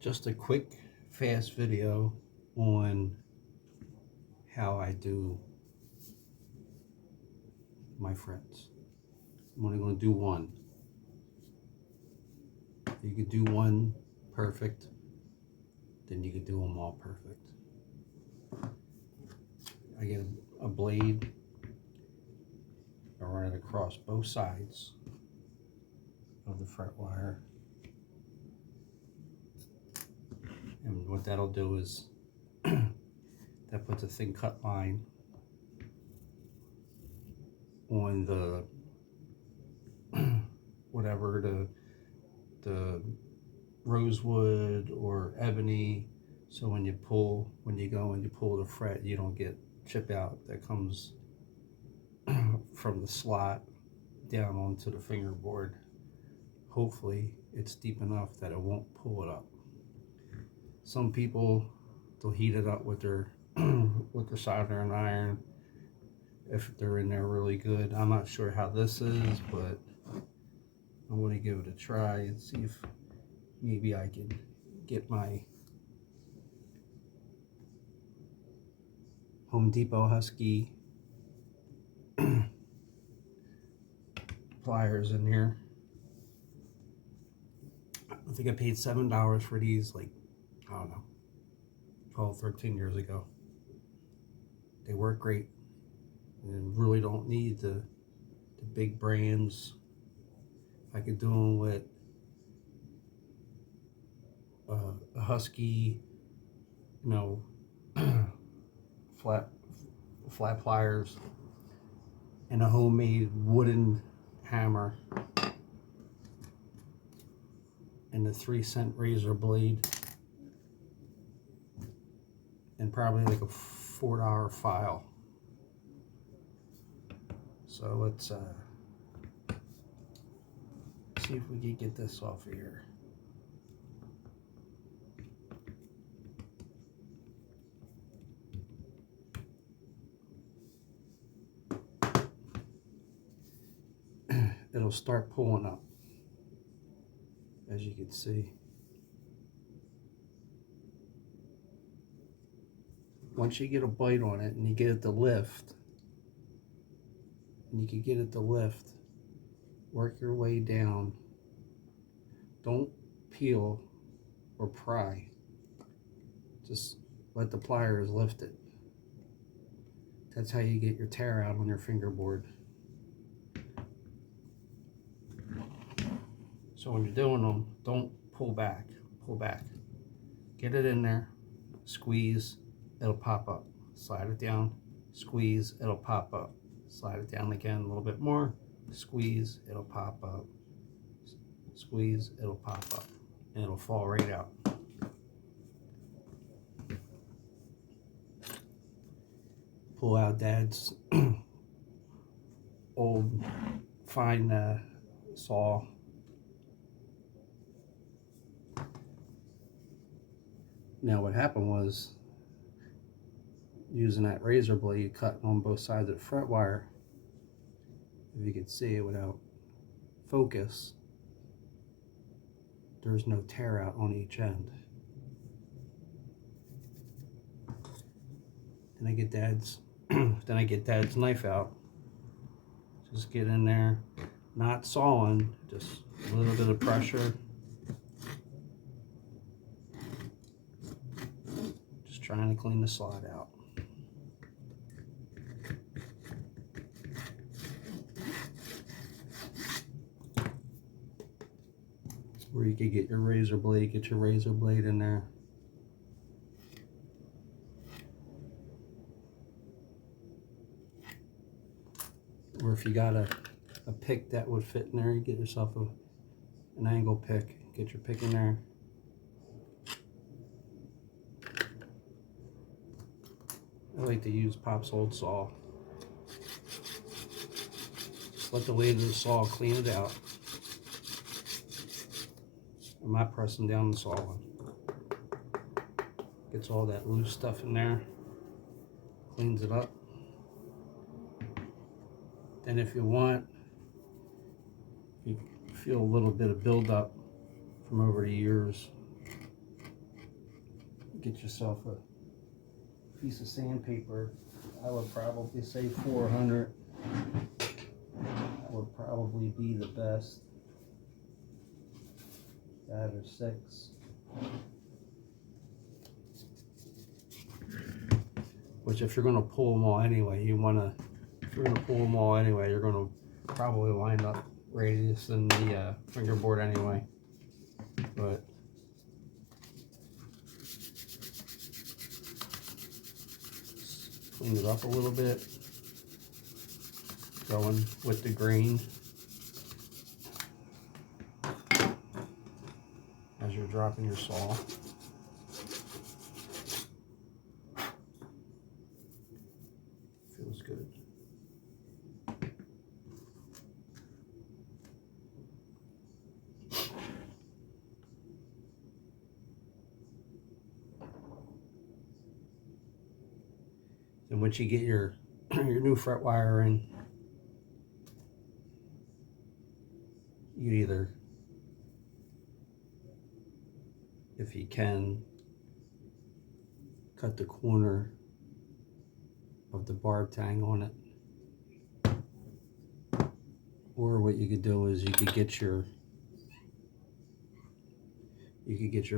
Just a quick, fast video on how I do my frets. I'm only going to do one. You could do one perfect, then you could do them all perfect. I get a blade, I run it across both sides of the fret wire. And what that'll do is that puts a thin cut line on the whatever the rosewood or ebony, so when you go and you pull the fret, you don't get chip out that comes from the slot down onto the fingerboard. Hopefully it's deep enough that it won't pull it up. Some people, they'll heat it up with their with the soldering iron if they're in there really good. I'm not sure how this is, but I want to give it a try and see if maybe I can get my Home Depot Husky pliers in here. I think I paid $7 for these, like, I don't know, 12, 13 years ago. They work great. And really don't need the big brands. I could do them with a Husky, you know, flat pliers, and a homemade wooden hammer, and a 3-cent razor blade, and probably like a $4 file. So let's see if we can get this off of here. It'll start pulling up, as you can see. Once you get a bite on it and you get it to lift, work your way down. Don't peel or pry. Just let the pliers lift it. That's how you get your tear out on your fingerboard. So when you're doing them, don't pull back. Get it in there, squeeze, it'll pop up. Slide it down, squeeze, it'll pop up. Slide it down again a little bit more, squeeze, it'll pop up. Squeeze, it'll pop up, and it'll fall right out. Pull out Dad's old fine saw. Now what happened was, using that razor blade, cutting on both sides of the fret wire, if you could see it without focus, there's no tear out on each end. Then I get Dad's knife out. Just get in there, not sawing, just a little bit of pressure. Just trying to clean the slot out. Where you could get your razor blade in there. Or if you got a pick that would fit in there, you get yourself an angle pick. Get your pick in there. I like to use Pop's old saw. Just let the weight of the saw clean it out. I'm not pressing down the saw. Gets all that loose stuff in there. Cleans it up. Then if you want, you feel a little bit of buildup from over the years, get yourself a piece of sandpaper. I would probably say 400. That would probably be the best. 5 or 6. Which, if you're going to pull them all anyway, if you're going to pull them all anyway, you're going to probably wind up radius in the fingerboard anyway. But clean it up a little bit, going with the grain as you're dropping your saw. Feels good. And once you get your new fret wire in, you either, if you can, cut the corner of the barb tang on it, or what you could do is you could get your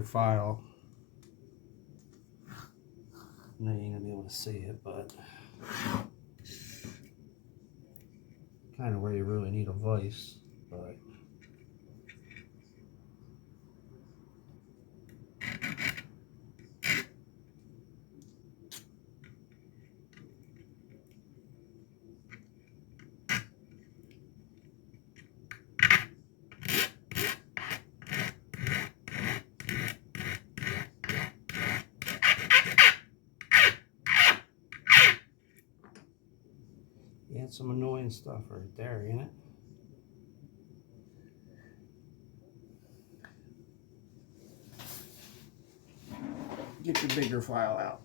file. Now you ain't gonna be able to see it, but kind of where you really need a vise, but you had some annoying stuff right there, ain't it? Get your bigger file out.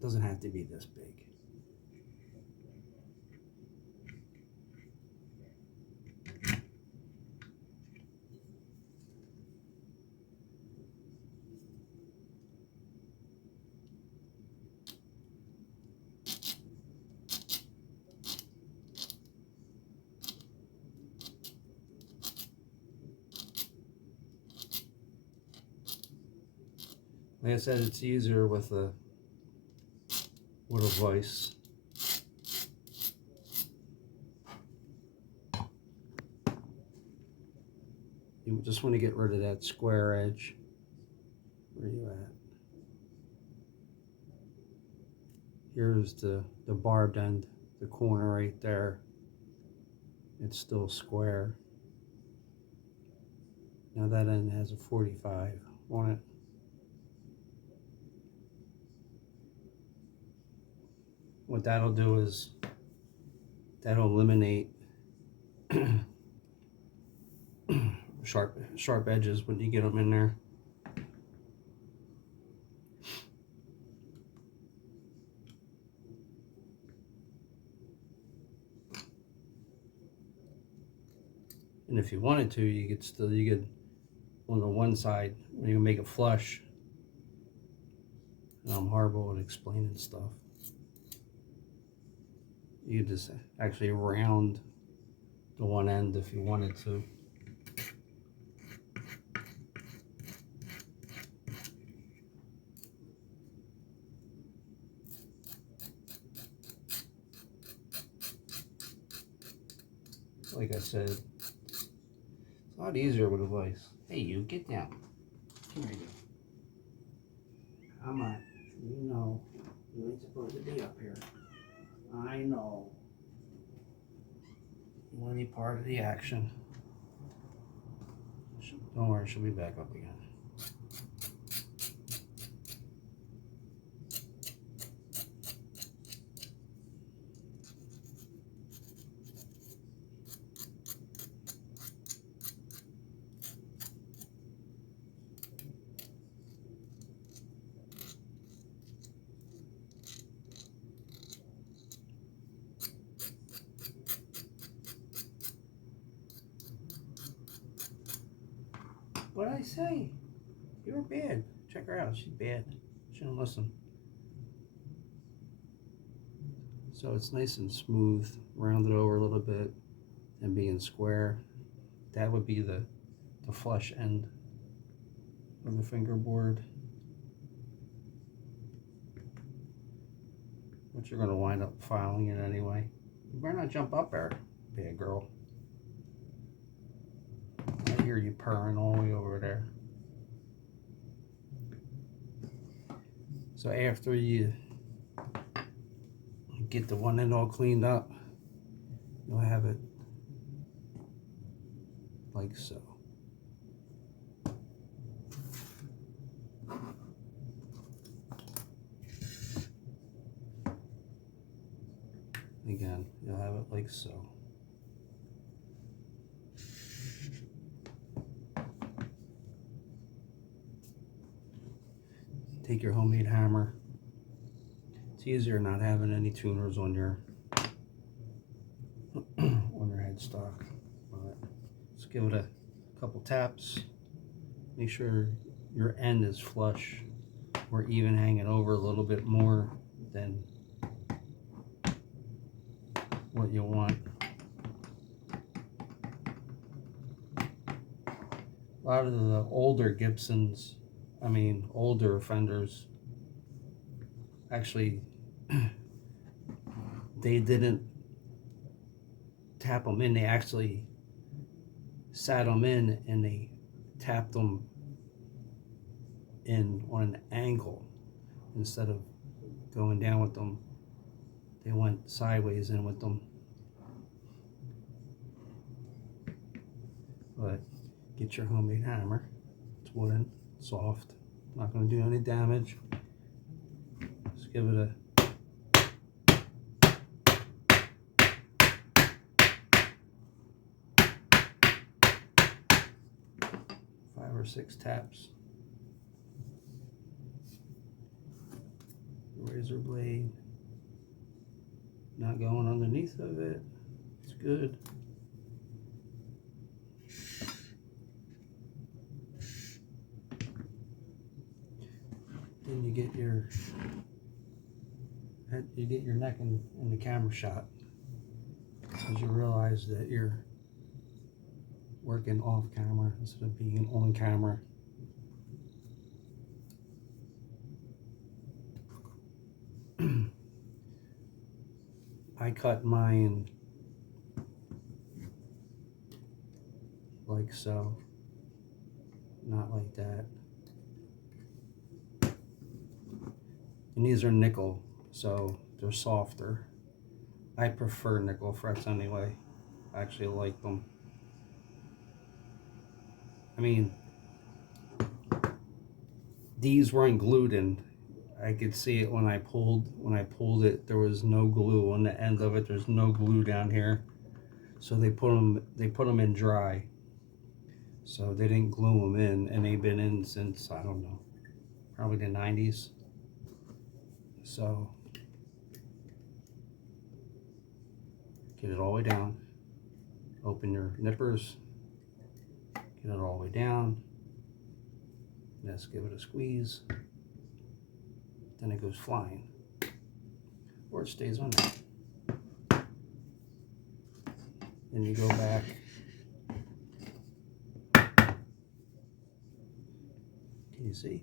Doesn't have to be this big. Like I said, it's easier with a vise. You just want to get rid of that square edge. Where are you at? Here's the barbed end, the corner right there. It's still square. Now that end has a 45 on it. What that'll do is that'll eliminate sharp edges when you get them in there. And if you wanted to, you could on the one side when you make it flush. And I'm horrible at explaining stuff. You could just actually round the one end if you wanted to. Like I said, it's a lot easier with a vise. Hey, you, get down. Come here, you. Come on. You know, you ain't supposed to be up here. I know. You want to be part of the action. Don't worry, she'll be back up again. What'd I say? You were bad. Check her out. She's bad. She don't listen. So it's nice and smooth, rounded over a little bit, and being square. That would be the flush end of the fingerboard, which you're going to wind up filing it anyway. You better not jump up there, bad girl. I hear you purring all the way over there. So after you get the one end all cleaned up, you'll have it like so. Again, you'll have it like so. Take your homemade hammer. It's easier not having any tuners on your headstock. But just give it a couple taps. Make sure your end is flush or even hanging over a little bit more than what you want. A lot of the older Gibsons, older Fenders, actually, they didn't tap them in. They actually sat them in and they tapped them in on an angle instead of going down with them. They went sideways in with them. But get your homemade hammer. It's wooden, soft, not going to do any damage. Just give it a five or six taps. The razor blade not going underneath of it. It's good. Then you get your neck in the camera shot, because you realize that you're working off camera instead of being on camera. I cut mine like so, not like that. And these are nickel, so they're softer. I prefer nickel frets anyway. I actually like them. These weren't glued in. I could see it when I pulled it. There was no glue on the end of it. There's no glue down here, so they put them in dry. So they didn't glue them in, and they've been in since, I don't know, probably the 90s. So get it all the way down. Open your nippers. Get it all the way down. Just give it a squeeze. Then it goes flying, or it stays on there. Then you go back. Can you see?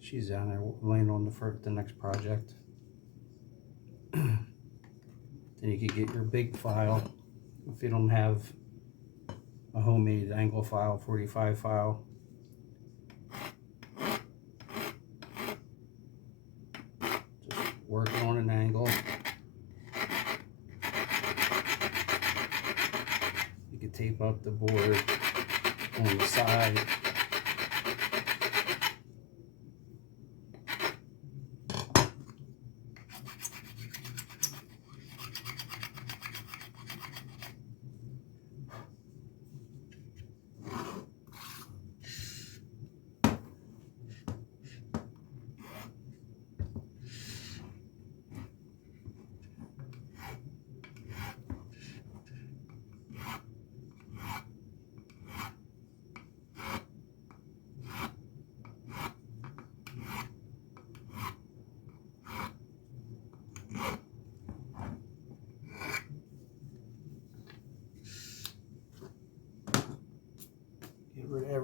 She's down there laying on the next project. Then you could get your big file. If you don't have a homemade angle file, 45 file, just work on an angle. You could tape up the board on the side.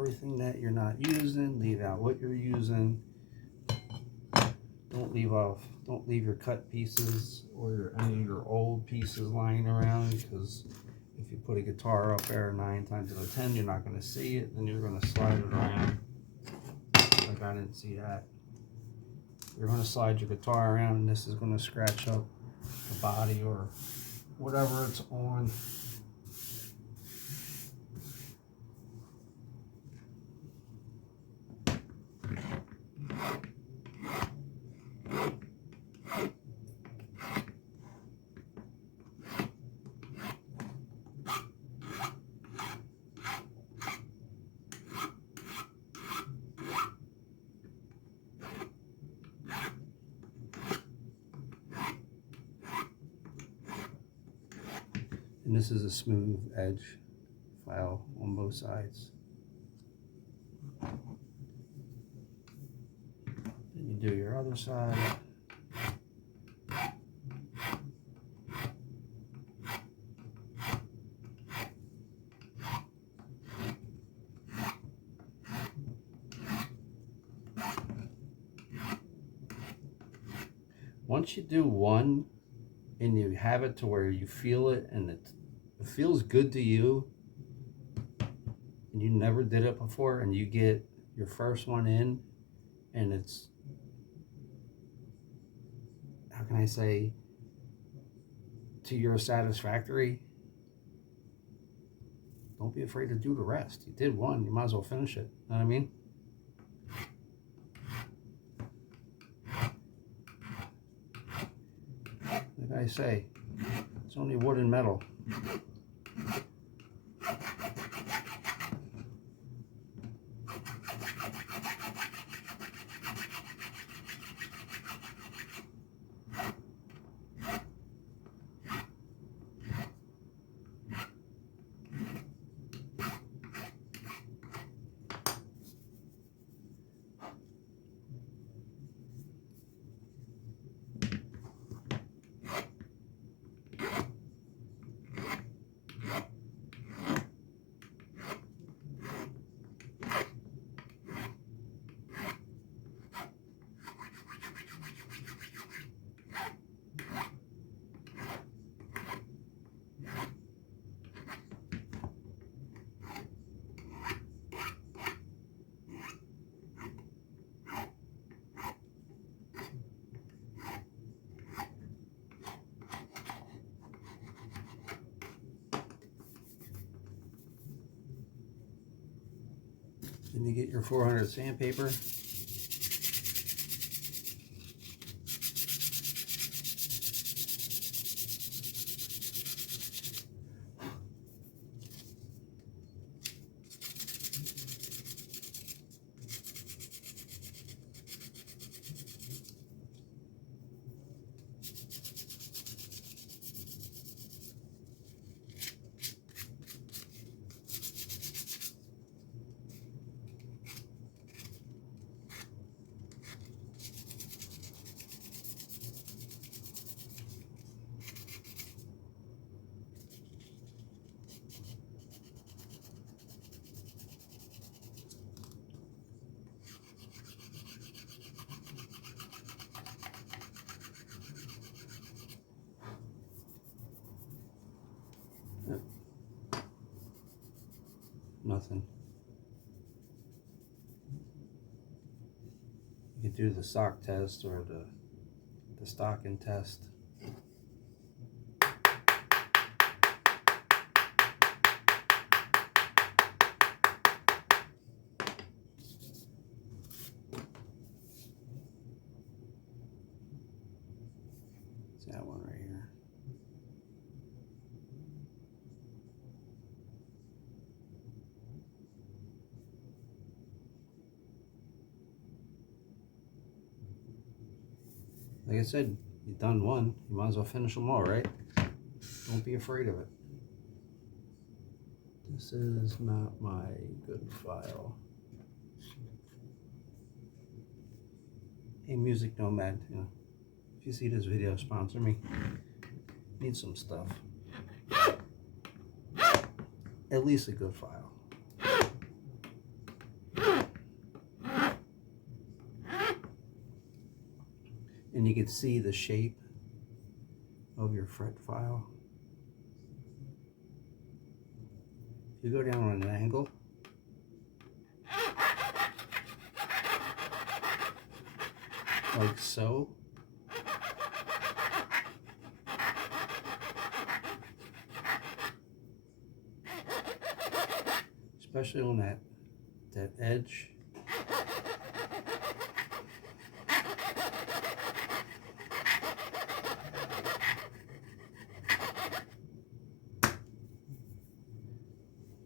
everything that you're not using. Leave out what you're using. Don't leave your cut pieces or any of your old pieces lying around, because if you put a guitar up there 9 times out of 10, you're not going to see it, and you're going to slide it around. Like I didn't see that. You're going to slide your guitar around, and this is going to scratch up the body or whatever it's on. And this is a smooth edge file on both sides. Then you do your other side. Once you do one and you have it to where you feel it and it feels good to you, and you never did it before, and you get your first one in and it's, how can I say, to your satisfactory, don't be afraid to do the rest. You did one, you might as well finish it. Know what I mean? Like I say, it's only wood and metal. Then you get your 400 sandpaper. Nothing. You could do the sock test or the stocking test. It's that one right here. Like I said, you've done one, you might as well finish them all, right? Don't be afraid of it. This is not my good file. Hey, Music Nomad, you know, if you see this video, sponsor me. Need some stuff. At least a good file. can see the shape of your fret file. If you go down on an angle, like so, especially on that edge,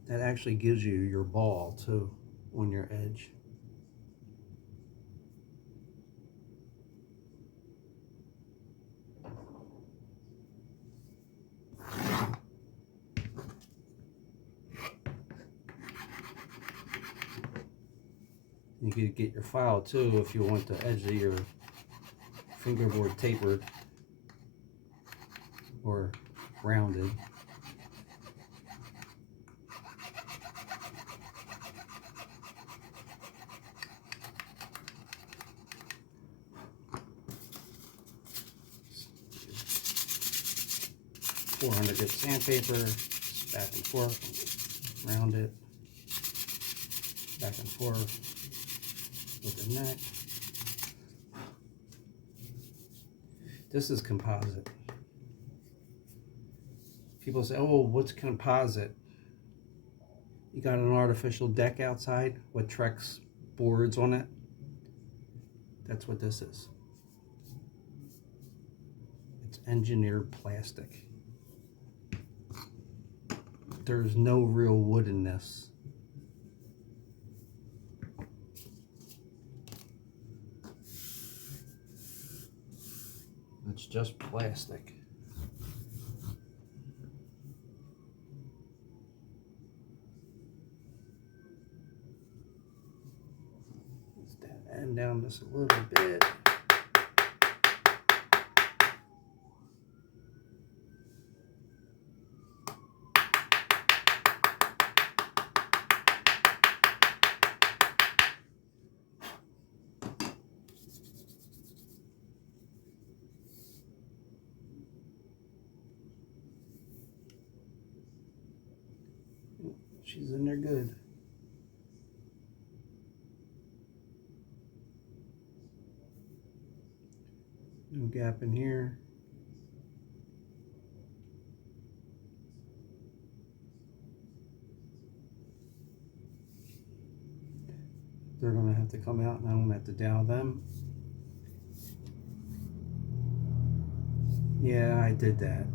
that actually gives you your ball too on your edge. You could get your file too if you want the edge of your fingerboard tapered or rounded. .400 grit sandpaper, back and forth, round it, back and forth with the neck. This is composite. People say, oh, what's composite? You got an artificial deck outside with Trex boards on it. That's what this is. It's engineered plastic. There's no real wood in this. It's just plastic. Let's bend down this a little bit. She's in there good. No gap in here. They're going to have to come out and I don't have to dowel them. Yeah, I did that.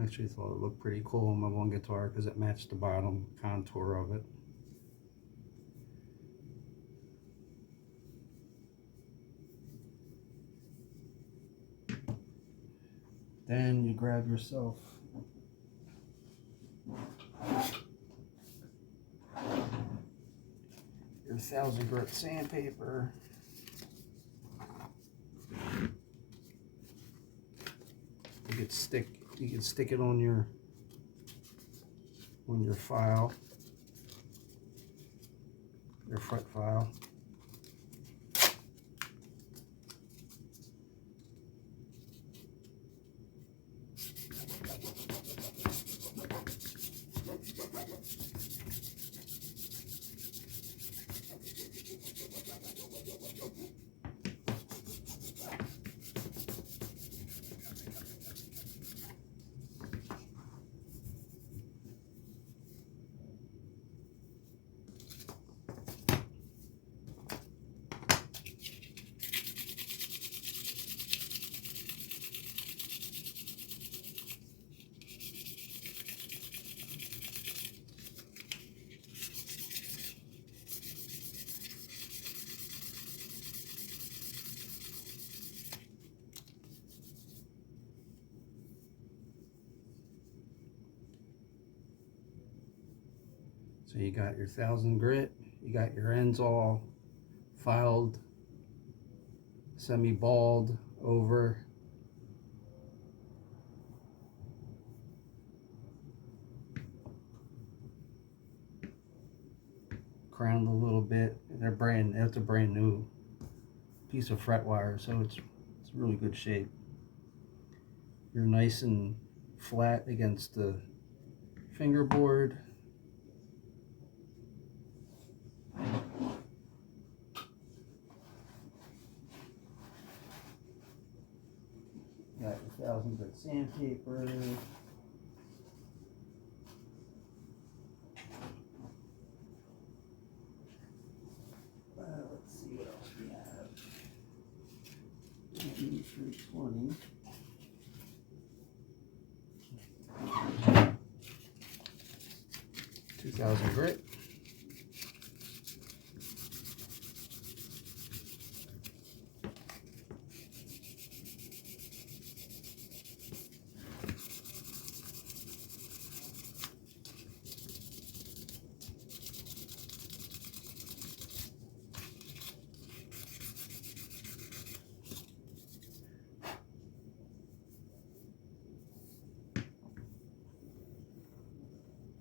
Actually thought it looked pretty cool on my one guitar because it matched the bottom contour of it. Then you grab yourself your 1000 grit sandpaper. You can stick it on your file, your fret file. So you got your 1000 grit, you got your ends all filed, semi-balled over. Crowned a little bit. It's a brand new piece of fret wire, so it's really good shape. You're nice and flat against the fingerboard. Got your 1000 grit sandpaper. Let's see what else we have. 320. 2000 grit.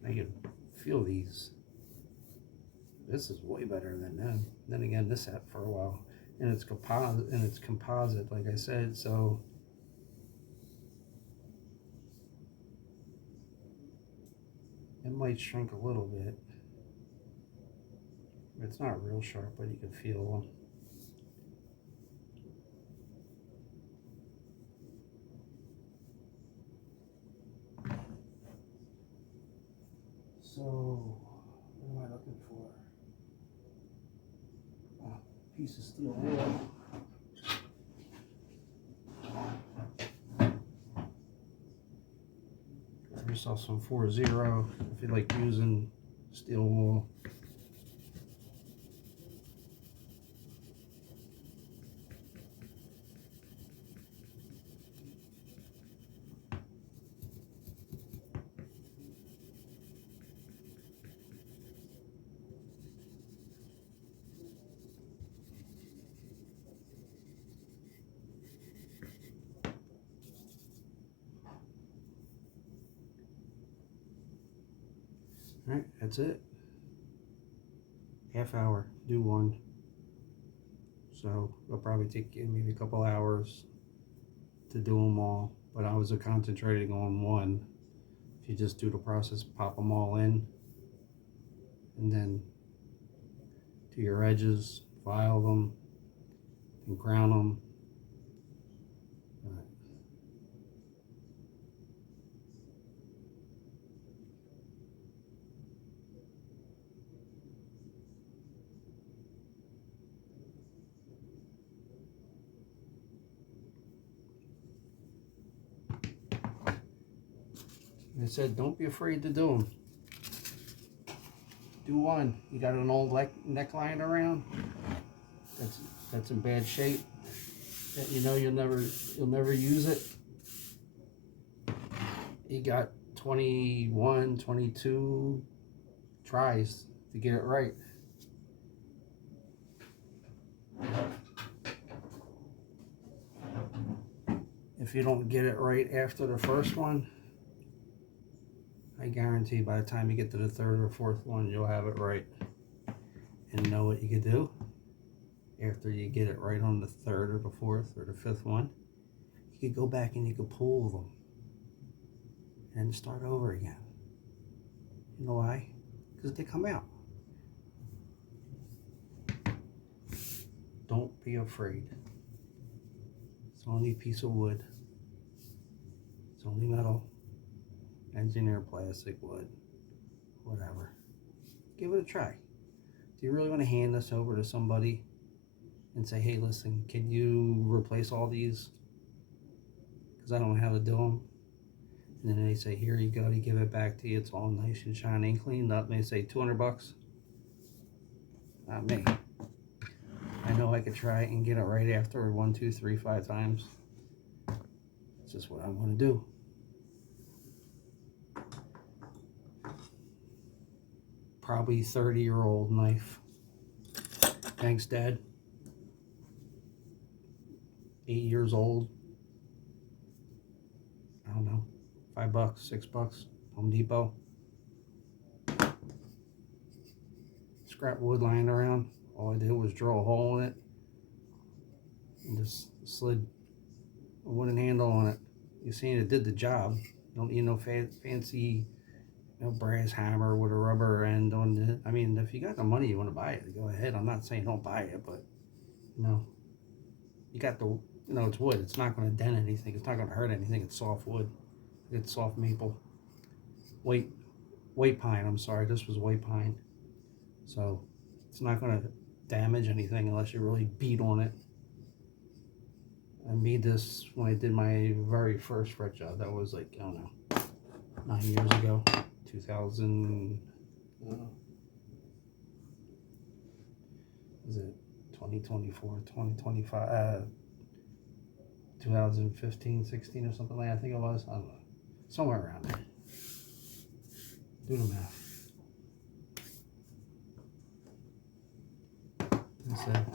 I can feel these. This is way better than them. Then again, this had for a while, and it's composite, like I said. So it might shrink a little bit. It's not real sharp, but you can feel them. So, what am I looking for? A piece of steel wool. Grab yourself some 4-0 if you like using steel wool. Alright, that's it. Half hour, do one. So it'll probably take maybe a couple hours to do them all, but I was concentrating on one. If you just do the process, pop them all in, and then do your edges, file them, and crown them. I said, don't be afraid to do them. Do one. You got an old neckline around that's in bad shape, that you know you'll never use it. You got 21, 22 tries to get it right. If you don't get it right after the first one, I guarantee by the time you get to the third or fourth one, you'll have it right. And know what you can do after you get it right on the third or the fourth or the fifth one. You could go back and you could pull them and start over again. You know why? Because they come out. Don't be afraid. It's only a piece of wood. It's only metal. Engineer plastic, wood, whatever. Give it a try. Do you really want to hand this over to somebody and say, hey, listen, can you replace all these? Because I don't know how to do them. And then they say, here you go, they give it back to you. It's all nice and shiny and cleaned up. And they say, $200. Not me. I know I could try it and get it right after 1, 2, 3, 5 times. It's just what I want to do. Probably 30-year-old knife. Thanks, Dad. 8 years old. I don't know. $5, $6. Home Depot. Scrap wood lying around. All I did was drill a hole in it. and just slid a wooden handle on it. You're saying it did the job. You don't need no fancy, brass hammer with a rubber end on it. I mean, if you got the money, you want to buy it, go ahead. I'm not saying don't buy it, but you got the, it's wood. It's not going to dent anything. It's not going to hurt anything. It's soft wood. It's soft maple. White pine. I'm sorry. This was white pine. So it's not going to damage anything unless you really beat on it. I made this when I did my very first fret job. That was like, I don't know, 9 years ago. 2000, is it 2024, 2025, 2015, 16 or something like that. I think it was. I don't know. Somewhere around there. Do the math. I said,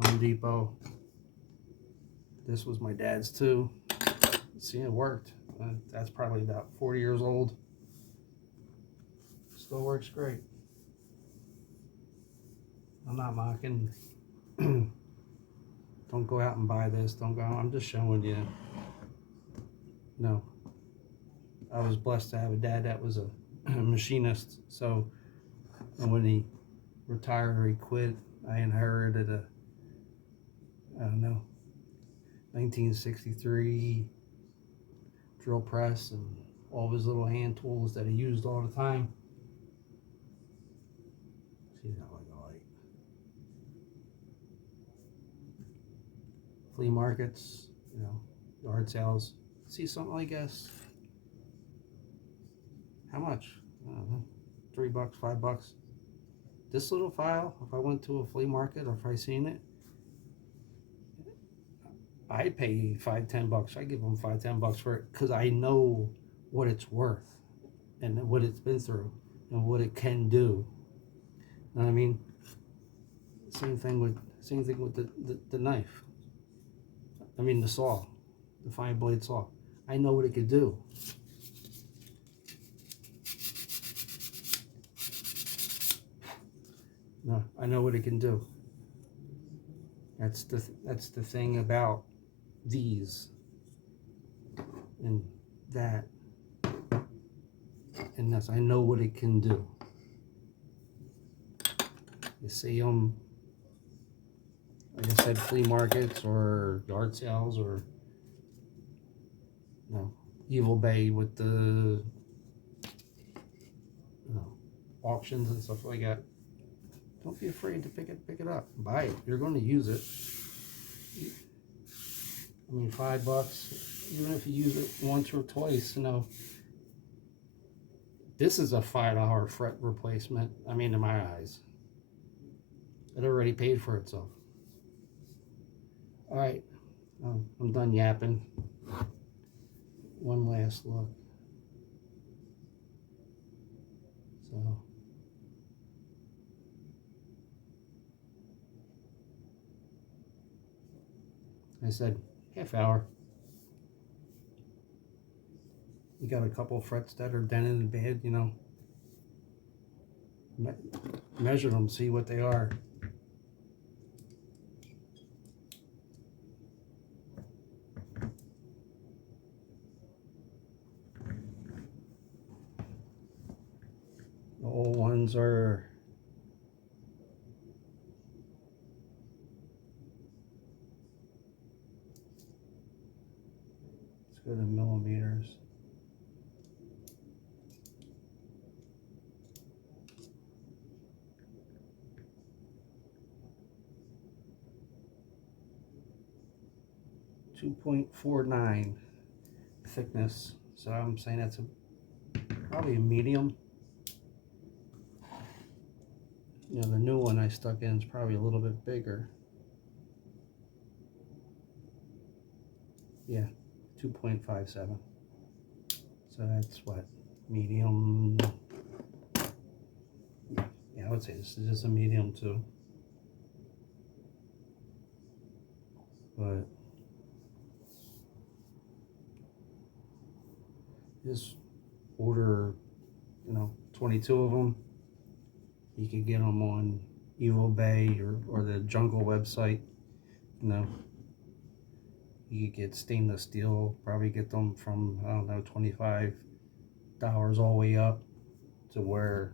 Home Depot. This was my dad's too. See, it worked. That's probably about 40 years old. Still works great. I'm not mocking. Don't go out and buy this. Don't go. I'm just showing you. No. I was blessed to have a dad that was a machinist. So when he retired or he quit, I inherited I don't know, 1963 drill press and all of his little hand tools that he used all the time. See that like a light. Flea markets, yard sales. See something like this. How much? I don't know, $3, $5. This little file, if I went to a flea market or if I seen it, I pay $5, $10. I give them $5, $10 for it because I know what it's worth and what it's been through and what it can do. You know what I mean? Same thing with the knife. I mean the saw, the fine blade saw. I know what it could do. No, I know what it can do. That's the thing about these and that and this. I know what it can do. You see them, like I said, flea markets or yard sales or Evil Bay with the auctions and stuff like that. Don't be afraid to pick it up. Buy it. You're going to use it. I mean, $5, even if you use it once or twice, this is a $5 fret replacement. I mean, in my eyes, it already paid for itself. All right, I'm done yapping. One last look. So. I said, half hour. You got a couple frets that are dented and bad, measure them, see what they are. The old ones are go to millimeters. .49 thickness. So I'm saying that's probably a medium. The new one I stuck in is probably a little bit bigger. Yeah. 2.57. So that's what, medium. Yeah, I would say this is just a medium too. But just order, 22 of them. You can get them on Evil Bay or the Jungle website. You know, you get stainless steel, probably get them from, I don't know, $25 all the way up to where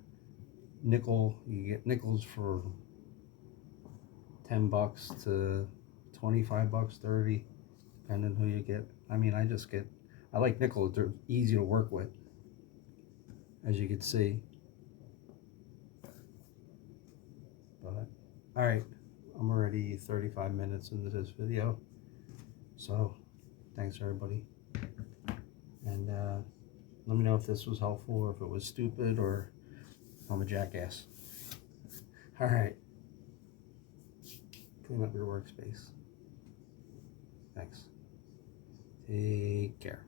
nickel, you get nickels for $10 to $25, 30, depending who you get. I mean, I like nickel. They're easy to work with, as you can see. But all right, I'm already 35 minutes into this video, so thanks everybody, and let me know if this was helpful or if it was stupid or if I'm a jackass. All right, clean up your workspace. Thanks. Take care.